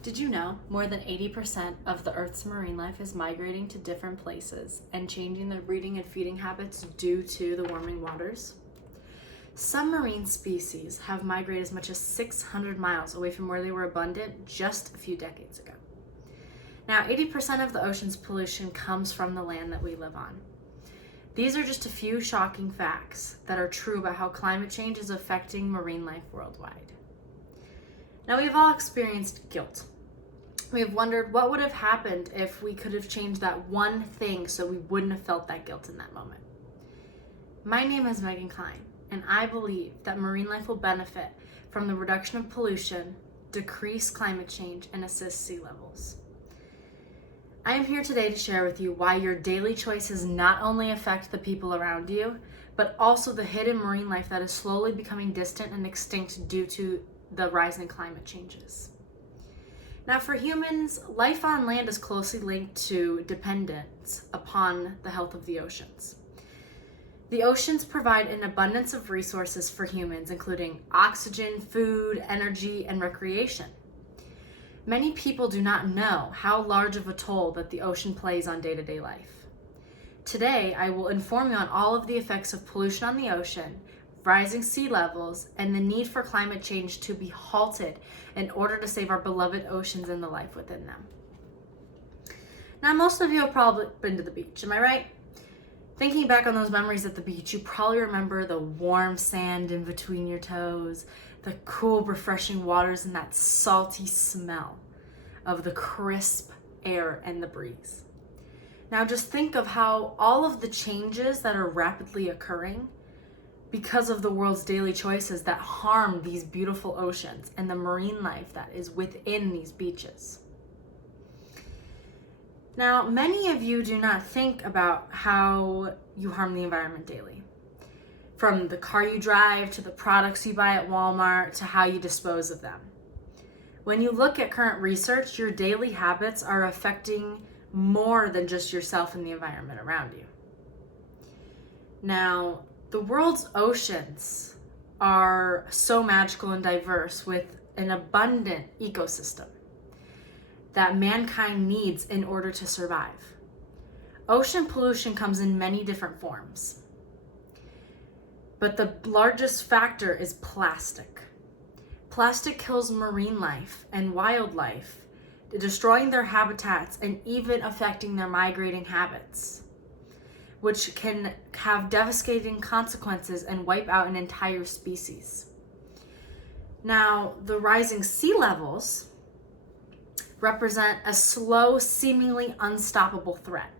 Did you know more than 80% of the Earth's marine life is migrating to different places and changing their breeding and feeding habits due to the warming waters? Some marine species have migrated as much as 600 miles away from where they were abundant just a few decades ago. Now, 80% of the ocean's pollution comes from the land that we live on. These are just a few shocking facts that are true about how climate change is affecting marine life worldwide. Now, we've all experienced guilt. We have wondered what would have happened if we could have changed that one thing so we wouldn't have felt that guilt in that moment. My name is Megan Klein, and I believe that marine life will benefit from the reduction of pollution, decrease climate change, and assist sea levels. I am here today to share with you why your daily choices not only affect the people around you, but also the hidden marine life that is slowly becoming distant and extinct due to the rising climate changes. Now, for humans, life on land is closely linked to dependence upon the health of the oceans. The oceans provide an abundance of resources for humans, including oxygen, food, energy, and recreation. Many people do not know how large of a toll that the ocean plays on day-to-day life. Today, I will inform you on all of the effects of pollution on the ocean, rising sea levels, and the need for climate change to be halted in order to save our beloved oceans and the life within them. Now, most of you have probably been to the beach, am I right? Thinking back on those memories at the beach, you probably remember the warm sand in between your toes, the cool, refreshing waters, and that salty smell of the crisp air and the breeze. Now, just think of how all of the changes that are rapidly occurring because of the world's daily choices that harm these beautiful oceans and the marine life that is within these beaches. Now, many of you do not think about how you harm the environment daily. From the car you drive, to the products you buy at Walmart, to how you dispose of them. When you look at current research, your daily habits are affecting more than just yourself and the environment around you. Now, the world's oceans are so magical and diverse with an abundant ecosystem that mankind needs in order to survive. Ocean pollution comes in many different forms, but the largest factor is plastic. Plastic kills marine life and wildlife, destroying their habitats and even affecting their migrating habits, which can have devastating consequences and wipe out an entire species. Now, the rising sea levels represent a slow, seemingly unstoppable threat.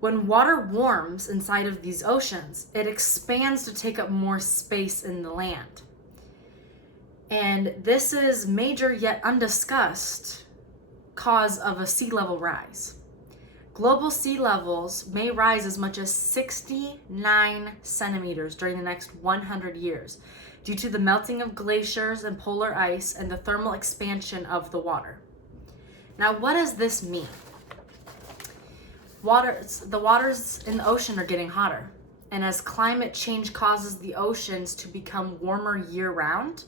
When water warms inside of these oceans, it expands to take up more space in the land. And this is major yet undiscussed cause of a sea level rise. Global sea levels may rise as much as 69 centimeters during the next 100 years due to the melting of glaciers and polar ice and the thermal expansion of the water. Now, what does this mean? The waters in the ocean are getting hotter, and as climate change causes the oceans to become warmer year-round,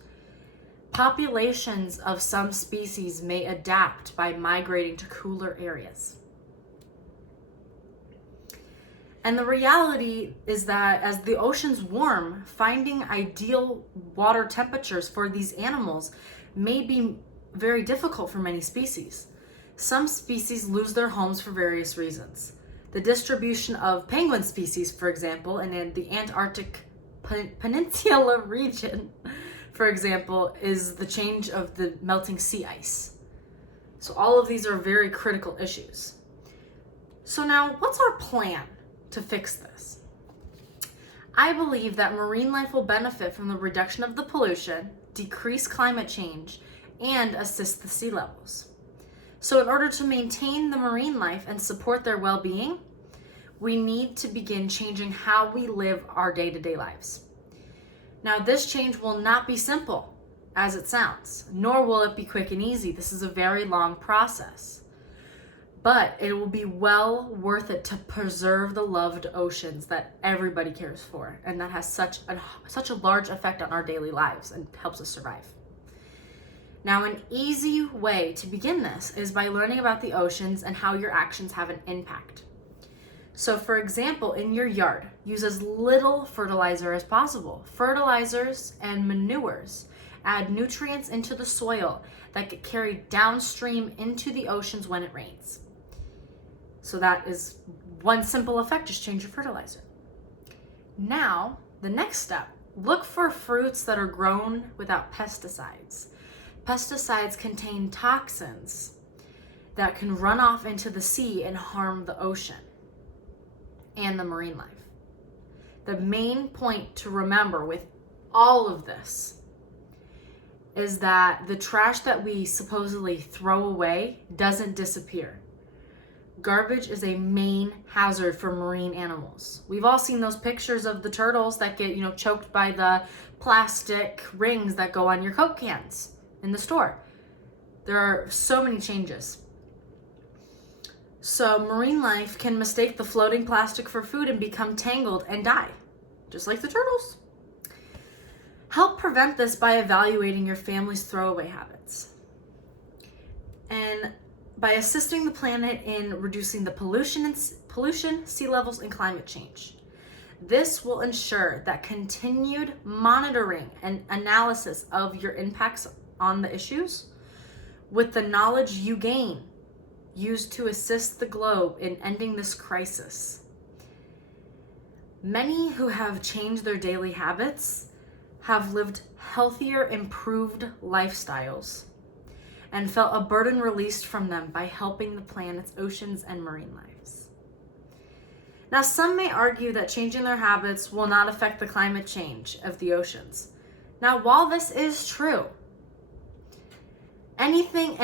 populations of some species may adapt by migrating to cooler areas. And the reality is that as the oceans warm, finding ideal water temperatures for these animals may be very difficult for many species. Some species lose their homes for various reasons. The distribution of penguin species, for example, and in the Antarctic Peninsula region, for example, is the change of the melting sea ice. So all of these are very critical issues. So now, what's our plan to fix this? I believe that marine life will benefit from the reduction of the pollution, decrease climate change, and assist the sea levels. So in order to maintain the marine life and support their well-being, we need to begin changing how we live our day-to-day lives. Now, this change will not be simple, as it sounds, nor will it be quick and easy. This is a very long process. But it will be well worth it to preserve the loved oceans that everybody cares for and that has such a large effect on our daily lives and helps us survive. Now, an easy way to begin this is by learning about the oceans and how your actions have an impact. So, for example, in your yard, use as little fertilizer as possible. Fertilizers and manures add nutrients into the soil that get carried downstream into the oceans when it rains. So that is one simple effect, just change your fertilizer. Now, the next step, look for fruits that are grown without pesticides. Pesticides contain toxins that can run off into the sea and harm the ocean and the marine life. The main point to remember with all of this is that the trash that we supposedly throw away doesn't disappear. Garbage is a main hazard for marine animals. We've all seen those pictures of the turtles that get, choked by the plastic rings that go on your Coke cans in the store. There are so many changes. So marine life can mistake the floating plastic for food and become tangled and die, just like the turtles. Help prevent this by evaluating your family's throwaway habits and by assisting the planet in reducing the pollution, sea levels, and climate change. This will ensure that continued monitoring and analysis of your impacts on the issues with the knowledge you gain used to assist the globe in ending this crisis. Many who have changed their daily habits have lived healthier, improved lifestyles and felt a burden released from them by helping the planet's oceans and marine lives. Now, some may argue that changing their habits will not affect the climate change of the oceans. Now, while this is true, anything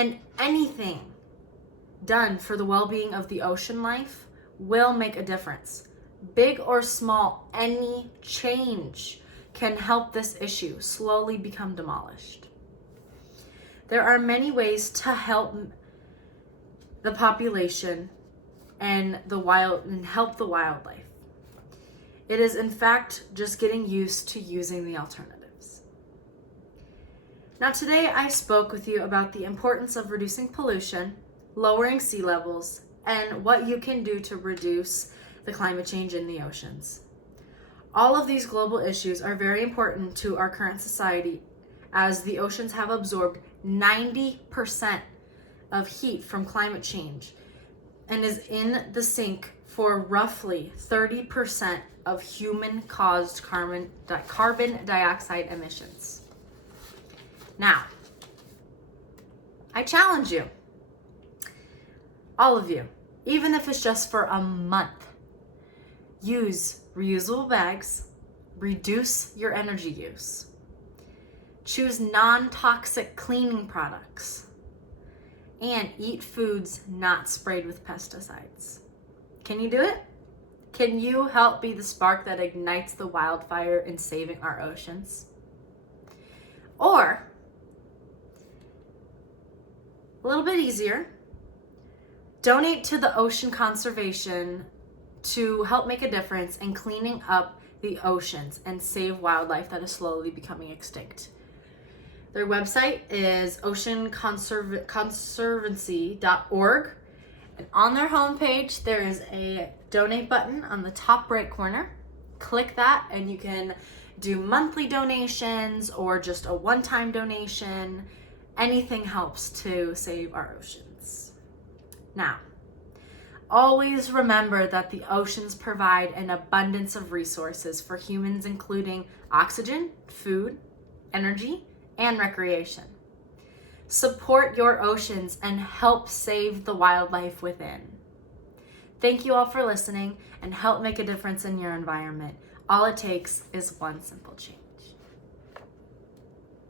done for the well-being of the ocean life will make a difference. Big or small, any change can help this issue slowly become demolished. There are many ways to help the population and help the wildlife. It is in fact just getting used to using the alternatives. Now today I spoke with you about the importance of reducing pollution, lowering sea levels, and what you can do to reduce the climate change in the oceans. All of these global issues are very important to our current society, as the oceans have absorbed 90% of heat from climate change and is in the sink for roughly 30% of human-caused carbon dioxide emissions. Now, I challenge you, all of you, even if it's just for a month, use reusable bags, reduce your energy use, choose non-toxic cleaning products, and eat foods not sprayed with pesticides. Can you do it? Can you help be the spark that ignites the wildfire in saving our oceans? Or, a little bit easier, donate to the ocean conservation to help make a difference in cleaning up the oceans and save wildlife that is slowly becoming extinct. Their website is oceanconservancy.org, and on their homepage there is a donate button on the top right corner. Click that and you can do monthly donations or just a one-time donation. Anything helps to save our oceans. Now, always remember that the oceans provide an abundance of resources for humans, including oxygen, food, energy, and recreation. Support your oceans and help save the wildlife within. Thank you all for listening, and help make a difference in your environment. All it takes is one simple change.